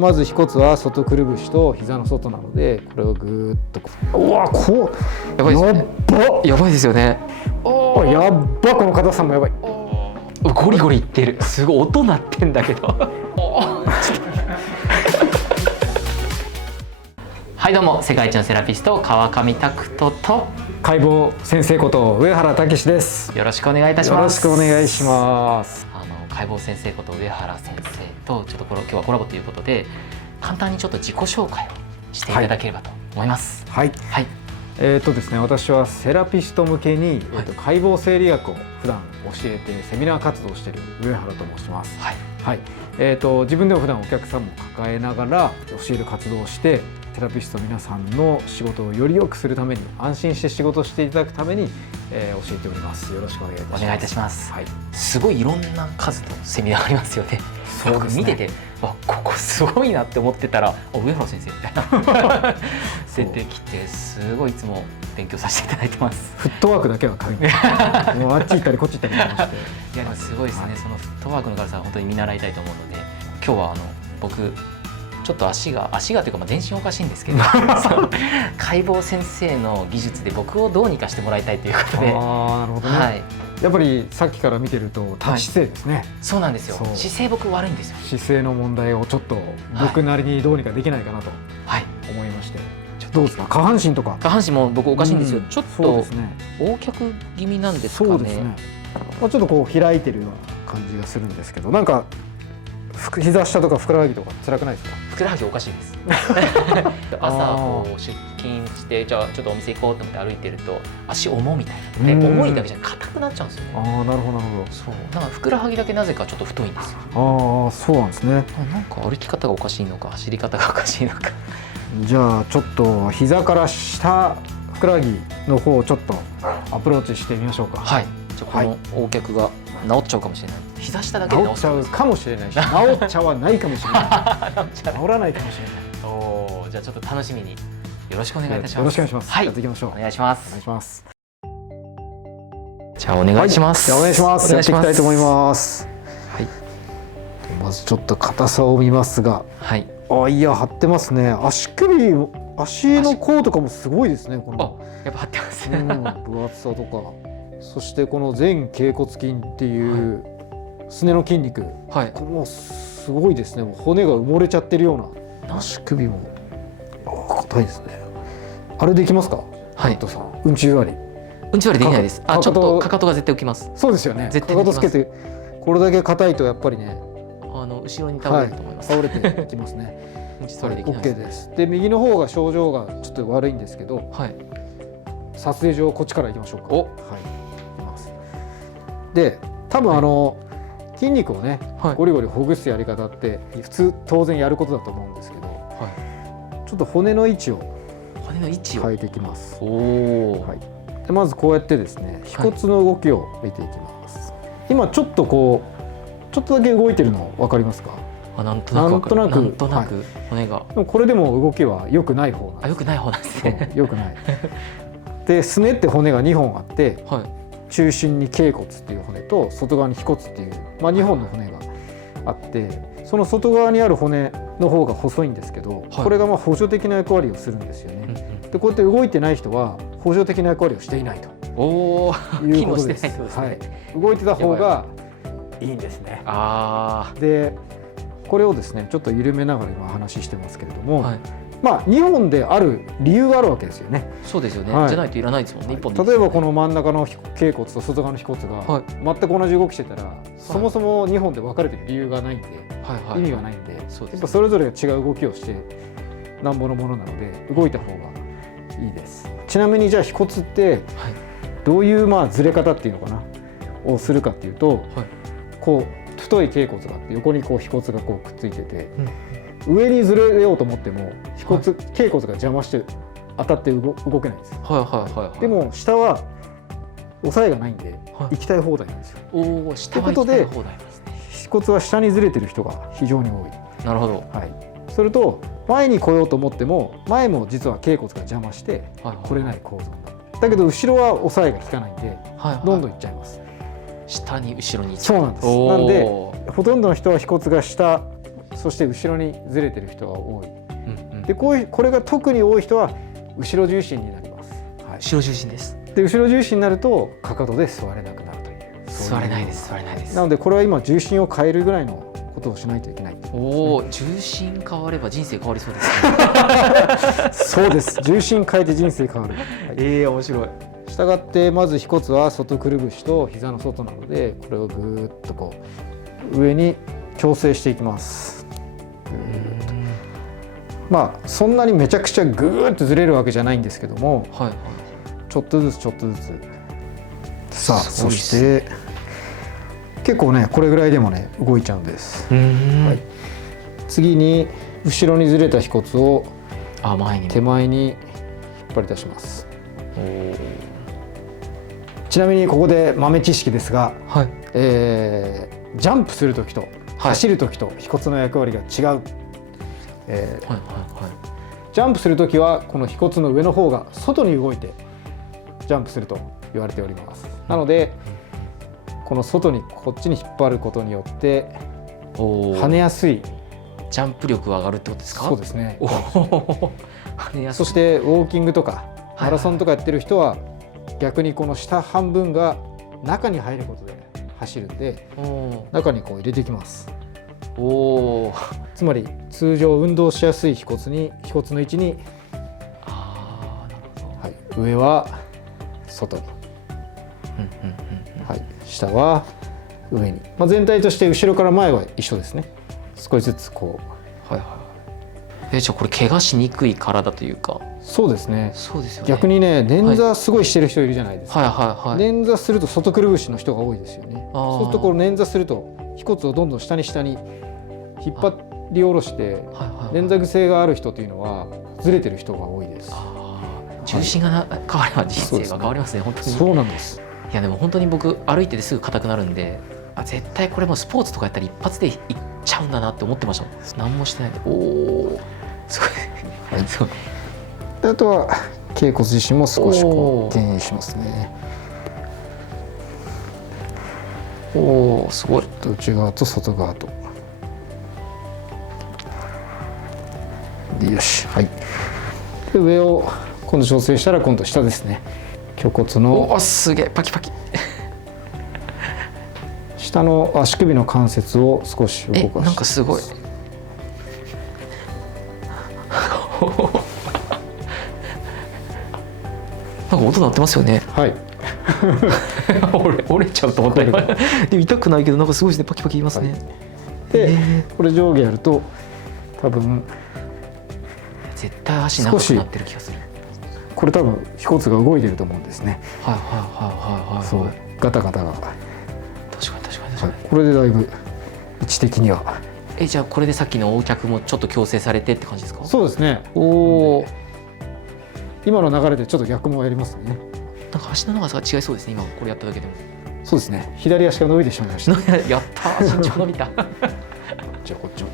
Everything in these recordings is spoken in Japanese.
まず腓骨は外くるぶしと膝の外なので、これをぐーっとうわこうやばいですね。やばいですよね。やっば、この硬さもやばい。ゴリゴリいってる。すごい音鳴ってんだけど。はい、どうも世界一のセラピスト川上拓人と解剖先生こと上原武史です。よろしくお願いいたします。よろしくお願いします。解剖先生こと上原先生とちょっと今日はコラボということで、簡単にちょっと自己紹介をしていただければと思います。はい。はい。ですね、私はセラピスト向けに、解剖生理学を普段教えてセミナー活動をしている上原と申します。はい。はい。自分でも普段お客さんも抱えながら教える活動をして、セラピスト皆さんの仕事をより良くするために、安心して仕事をしていただくために、教えております。よろしくお願いいたします。お願いいたします。はい。すごいいろんな数のセミナーありますよね。そうですね。見てて、ここすごいなって思ってたら、上原先生みたいな出てきて、すごいいつも勉強させていただいてます。フットワークだけは軽い。もうあっち行ったりこっち行ったりして。いやすごいですね。そのフットワークの軽さは本当に見習いたいと思うので、今日は僕ちょっと足がというか全身おかしいんですけど解剖先生の技術で僕をどうにかしてもらいたいということで。なるほどね。はい、やっぱりさっきから見てると立ち姿勢ですね。はい、そうなんですよ。姿勢僕悪いんですよ。姿勢の問題をちょっと僕なりにどうにかできないかなと思いまして。どうですか、下半身とか。下半身も僕おかしいんですよ。ちょっと横脚気味なんですかね。そうですね。ちょっとこう開いてるような感じがするんですけど、なんか膝下とかふくらはぎとか辛くないですか？ふくらはぎおかしいです朝こう出勤して、じゃあちょっとお店行こうと思って歩いてると足重みたいな、重いだけじゃ硬くなっちゃうんですよね。なるほどなるほど。そうなんかふくらはぎだけなぜかちょっと太いんですよ。そうなんですね。なんか歩き方がおかしいのか走り方がおかしいのか。じゃあちょっと膝から下ふくらはぎの方をちょっとアプローチしてみましょうか。はい。この横脚が治っちゃうかもしれない。膝下だけで治っちゃうかもしれないし、治っちゃわないかもしれない治らないかもしれない。じゃあちょっと楽しみによろしくお願いいたします。よろしくお願いします。はい、やっていきましょう。お願いします。お願いします。じゃあお願いします。じゃあお願いします。やっていきたいと思います。はい。まずちょっと硬さを見ますが、はい。いや張ってますね。足の甲とかもすごいですね。このやっぱ張ってますね。分厚さとか。そしてこの前脛骨筋っていうすねの筋肉、これもすごいですね。もう骨が埋もれちゃってるような。足首も硬いですね。あれできますか？はい。うんち割り。うんち割りできないです。ちょっとかかとが絶対浮きます。そうですよね。絶対かかとつけてこれだけ硬いとやっぱりね、後ろに倒れると思います。倒れていきますね。うんち割りできないです。で右の方が症状がちょっと悪いんですけど、撮影上こっちからいきましょうか。はい。で多分筋肉をね、ゴリゴリほぐすやり方って普通当然やることだと思うんですけど、ちょっと骨の位置を変えていきます。でまずこうやってですね、腓骨の動きを見ていきます。今ちょっとだけ動いてるの分かりますか？なんとなく骨が。でもこれでも動きは良くない方なんです。良くない方なんですね。良くない。ですねって骨が2本あって。中心に脛骨っていう骨と外側に腓骨っていう、2本の骨があって、その外側にある骨の方が細いんですけど、これが補助的な役割をするんですよね。でこうやって動いてない人は補助的な役割をしていないということです。動いてた方がいいんですね。でこれをですねちょっと緩めながら今話してますけれども、2本である理由があるわけですよね。そうですよね。じゃないといらないですもんね。1本で。例えばこの真ん中の脛骨と外側の腓骨が全く同じ動きしてたら、そもそも2本で分かれてる理由がないんで、意味がないんで、やっぱそれぞれが違う動きをしてなんぼのものなので動いた方がいいです。ちなみにじゃあ腓骨ってどういうずれ方っていうのかなをするかっていうと、こう太い脛骨があって横にこう腓骨がこうくっついてて。上にずれようと思っても脛骨が邪魔して当たって動けないんですよ。でも下は押さえがないんで行きたい放題なんですよ。ということで腓骨は下にずれてる人が非常に多い。なるほど。それと前に来ようと思っても前も実は脛骨が邪魔して来れない構造になる。だけど後ろは押さえが効かないんでどんどんいっちゃいます。下に後ろに。そうなんです。なんでほとんどの人は腓骨が下そして後ろにずれてる人が多い、でこれが特に多い人は後ろ重心になります、はい、後ろ重心です。で後ろ重心になるとかかとで座れなくなるという。座れないです。なのでこれは今重心を変えるぐらいのことをしないといけない、おお、重心変われば人生変わりそうですね。そうです。重心変えて人生変わる、はい、面白い。したがってまず腓骨は外くるぶしと膝の外なので、これをぐーっとこう上に矯正していきます。まあそんなにめちゃくちゃぐーっとずれるわけじゃないんですけども、はいはい、ちょっとずつちょっとずつ。さあそして結構ねこれぐらいでもね動いちゃうんです。はい、次に後ろにずれた腓骨を手前に引っ張り出します。ちなみにここで豆知識ですが、はい、ジャンプするときと走るときと腓骨の役割が違う。ジャンプするときはこの腓骨の上の方が外に動いてジャンプすると言われております。なのでこの外にこっちに引っ張ることによって跳ねやすい、ジャンプ力が上がるってことですか？そうですね。そしてウォーキングとかマラソンとかやってる人は逆にこの下半分が中に入ることで走るんで中にこう入れていきます。つまり通常運動しやすい腓骨の位置に、はい、上は外に、はい、下は上に、全体として後ろから前は一緒ですね。少しずつこう、はいはい、じゃあこれ怪我しにくい体というか。そうですね。そうですよね。逆にね捻挫すごいしてる人いるじゃないですか。はいはいはい、捻挫すると外くるぶしの人が多いですよね。そうするとこの捻挫すると腓骨をどんどん下に引っ張り下ろして、捻挫癖がある人というのはずれてる人が多いです。重心が変われば人生が変わりますね。本当にそうなんです。いやでも本当に僕歩いててすぐ硬くなるんで、絶対これもスポーツとかやったら一発でいっちゃうんだなって思ってましたもん。何もしてないんで。おお、すごい、はい、すごい。あとは脛骨自身も少しこう転移しますね。おお、すごい。内側と外側と。よし、はい。で上を今度調整したら今度下ですね。胸骨の。お、すげえ、パキパキ。下の足首の関節を少し動かして。なんかすごい。なんか音鳴ってますよね。はい。折れちゃうと思った今。でも痛くないけどなんかすごいですね。パキパキ言いますね。はい、で、これ上下やると多分絶対足長くなってる気がする。これ多分腓骨が動いてると思うんですね。はいはいはいはいはい。そう、ガタガタが。確かに確かに確かに。これでだいぶ位置的には。じゃあこれでさっきの横脚もちょっと矯正されてって感じですか？そうですね。おお。今の流れでちょっと逆もやりますね。なんか足の長さが違いそうですね。今これやっただけでも。そうですね。左足が伸びてしまいました。やったー、身長伸びた。じゃあこっちも。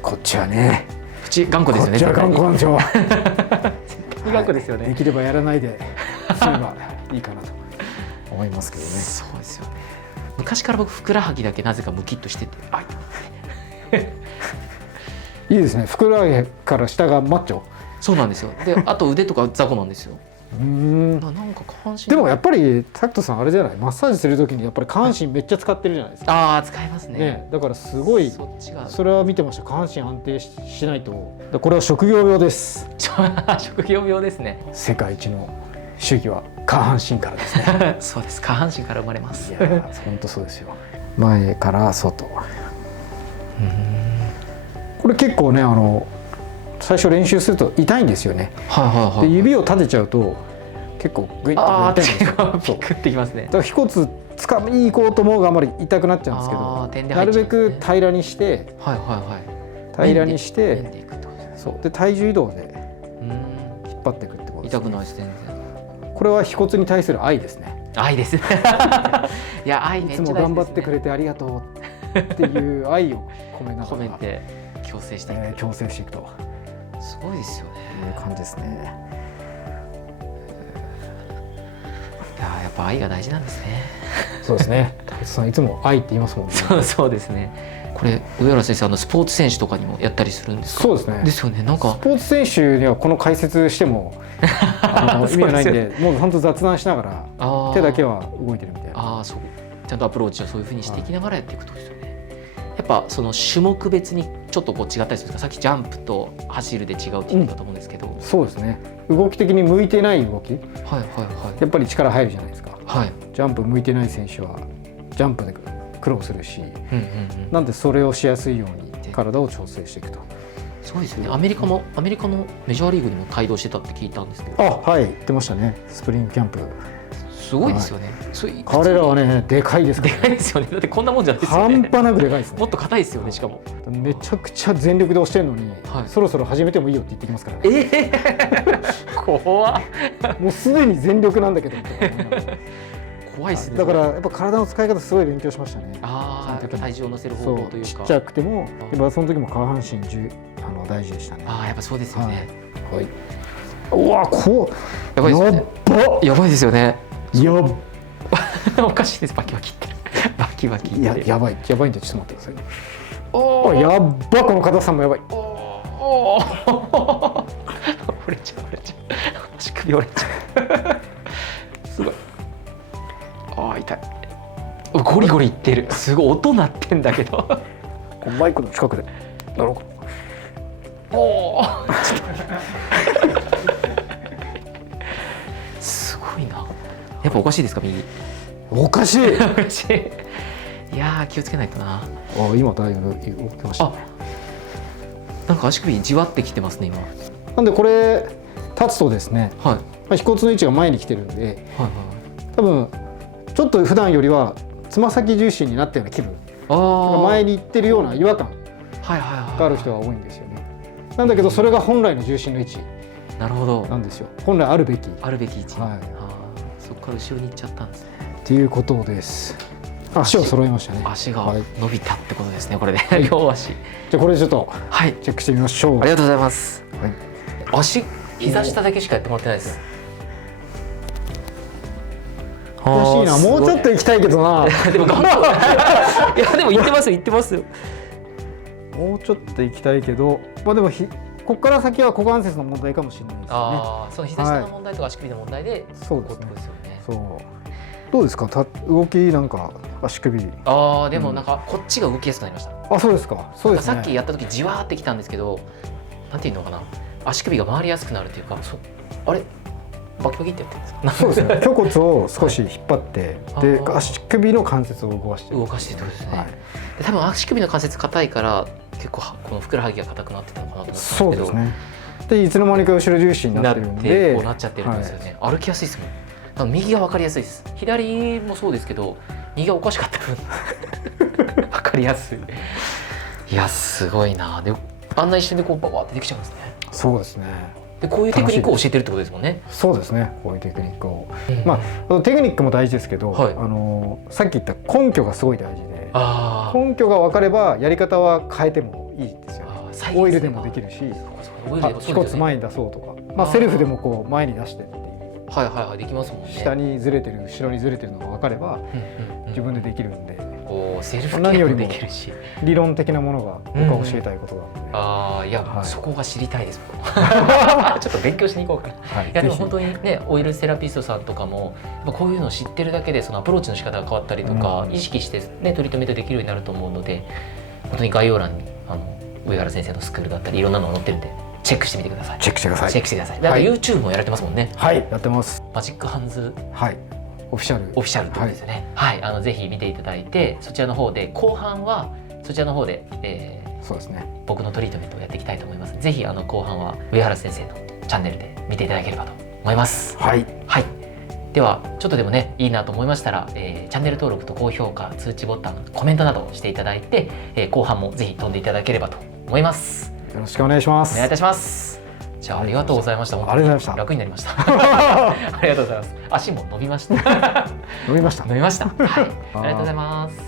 こっちはね。プチ頑固ですよね。こっちは頑固なんですよ。頑固ですよね。できればやらないで済めばいいかなと思いますけどね。そうですよね。昔から僕ふくらはぎだけなぜかムキッとしてて。いいですね。ふくらはぎから下がマッチョ。そうなんですよ。で、あと腕とか雑魚なんですよ。なんか下半身。でもやっぱりタクトさんあれじゃない、マッサージするときにやっぱり下半身めっちゃ使ってるじゃないですか。ああ、使いますね。だからすごいそれは見てました。下半身安定しないと。これは職業病です。職業病ですね。世界一の主義は下半身からですね。そうです。下半身から生まれます。いや本当そうですよ。前から外。これ結構ね最初練習すると痛いんですよね。で指を立てちゃうと結構グイッと痛いんですよ。ピクってきますね。だから腓骨掴みに行こうと思うがあまり痛くなっちゃうんですけど、なるべく平らにして、平らにして、そうで体重移動で引っ張っていくってことです。痛くないです全然。これは腓骨に対する愛ですね。愛ですね。いや愛めっちゃ大事ですね。いつも頑張ってくれてありがとうっていう愛を込めて矯正していく。矯正していくと。すごいですよね。いう感じですね。いややっぱ愛が大事なんですね。そうですね。タクトさんいつも愛って言いますもんね。そうですね。これ上原先生スポーツ選手とかにもやったりするんですか？そうですね。ですよね。なんかスポーツ選手にはこの解説しても意味がないんで、もう本当雑談しながら手だけは動いてるみたいな。そう。ちゃんとアプローチをそういう風にしていきながらやっていくとですよね。やっぱその種目別にちょっとこう違ったりするんですか？さっきジャンプと走るで違うって言ったと思うんですけど、そうですね。動き的に向いてない動き、はいはいはい、やっぱり力入るじゃないですか。はい、ジャンプ向いてない選手はジャンプで苦労するし、なんでそれをしやすいように体を調整していくと。そうですよね。アメリカのメジャーリーグにも帯同してたって聞いたんですけど。はい、言ってましたね。スプリングキャンプ。すごいですよね。彼らはね、でかいですから。でかいですよね。だってこんなもんじゃないですよね。半端なくでかいですね。もっと硬いですよね。しかもめちゃくちゃ全力で押してるのに、そろそろ始めてもいいよって言ってきますからね。怖っ。もうすでに全力なんだけど。怖いですね。だからやっぱ体の使い方すごい勉強しましたね。体重を乗せる方法というか。ちっちゃくても、やっぱその時も下半身大事でしたね。やっぱそうですよね。はい。うわ、やばいですね。やばいですよね。おかしいです。バキバキってる。バキバキ。やばいんでちょっと待ってください。やっば、この硬さもやばい。折れちゃう。足首折れちゃう。すごい。痛い。ゴリゴリいってる。すごい音鳴ってんだけど。マイクの近くで。なるほど。すごいな。やっぱおかしいですか、右？おかしい。いや気をつけないとな。今だいぶ動きました。なんか足首にじわってきてますね今。なんでこれ立つとですね、腓骨の位置が前に来てるんで、多分ちょっと普段よりはつま先重心になったような気分、前に行ってるような違和感がある人が多いんですよね。なんだけどそれが本来の重心の位置なんですよ。本来あるべき位置。そこから後ろに行っちゃったんですね。っていうことです。足を揃えましたね。足が伸びたってことですね。これで両足。じゃあこれちょっとチェックしてみましょう。ありがとうございます。足膝下だけしかやってもらってないです。難しいな。もうちょっと行きたいけどな。でも頑張る。いやでも行ってますよ。もうちょっと行きたいけど、でもここから先は股関節の問題かもしれないですね。その膝下の問題とか足首の問題で。そうですね。どうですか、動きなんか足首。でもなんかこっちが動きやすくなりました。そうですか。そうですね。さっきやった時じわーってきたんですけど、なんていうのかな、足首が回りやすくなるというか、あれバキバキってやってるんですか？そうですね。胸骨を少し引っ張って、で足首の関節を動かしてってことですね。多分足首の関節硬いから結構このふくらはぎが硬くなってたのかなと思ったんですけど。そうですね。でいつの間にか後ろ重心になってるんで、こうなっちゃってるんですよね。歩きやすいですもん。右が分かりやすいです。左もそうですけど右がおかしかった分分かりやすい。いやすごいな。であんな一瞬でこうババってできちゃうんですね。そうですね。でこういうテクニックを教えてるってことですもんね。そうですね。こういうテクニックを、テクニックも大事ですけど、さっき言った根拠がすごい大事で、根拠が分かればやり方は変えてもいいですよね。オイルでもできるし、腓骨前に出そうとか、セルフでもこう前に出してっていう。できますもんね。下にずれてる後ろにずれてるのが分かれば自分でできるんで、セルフケアもできるし、理論的なものが僕は教えたいことなんで、いやそこが知りたいですもん。ちょっと勉強しに行こうかな。いやでも本当にね、オイルセラピストさんとかもこういうのを知ってるだけでそのアプローチの仕方が変わったりとか、意識してねトリートメントできるようになると思うので、本当に概要欄に上原先生のスクールだったりいろんなのが載ってるんでチェックしてみてください。チェックしてください。チェックしてください。あと YouTube もやられてますもんね。はい、やってます。マジックハンズオフィシャルってことですよね。ぜひ見ていただいて、そちらの方で後半はそちらの方で、そうですね、僕のトリートメントをやっていきたいと思います。ぜひ後半は上原先生のチャンネルで見ていただければと思います。ではちょっとでもねいいなと思いましたら、チャンネル登録と高評価、通知ボタン、コメントなどしていただいて、後半もぜひ飛んでいただければと思います。よろしくお願いします。お願いいたします。じゃあありがとうございました。ありがとうございました。楽になりました。ありがとうございます。足も伸びました。伸びました。伸びました。はい。ありがとうございます。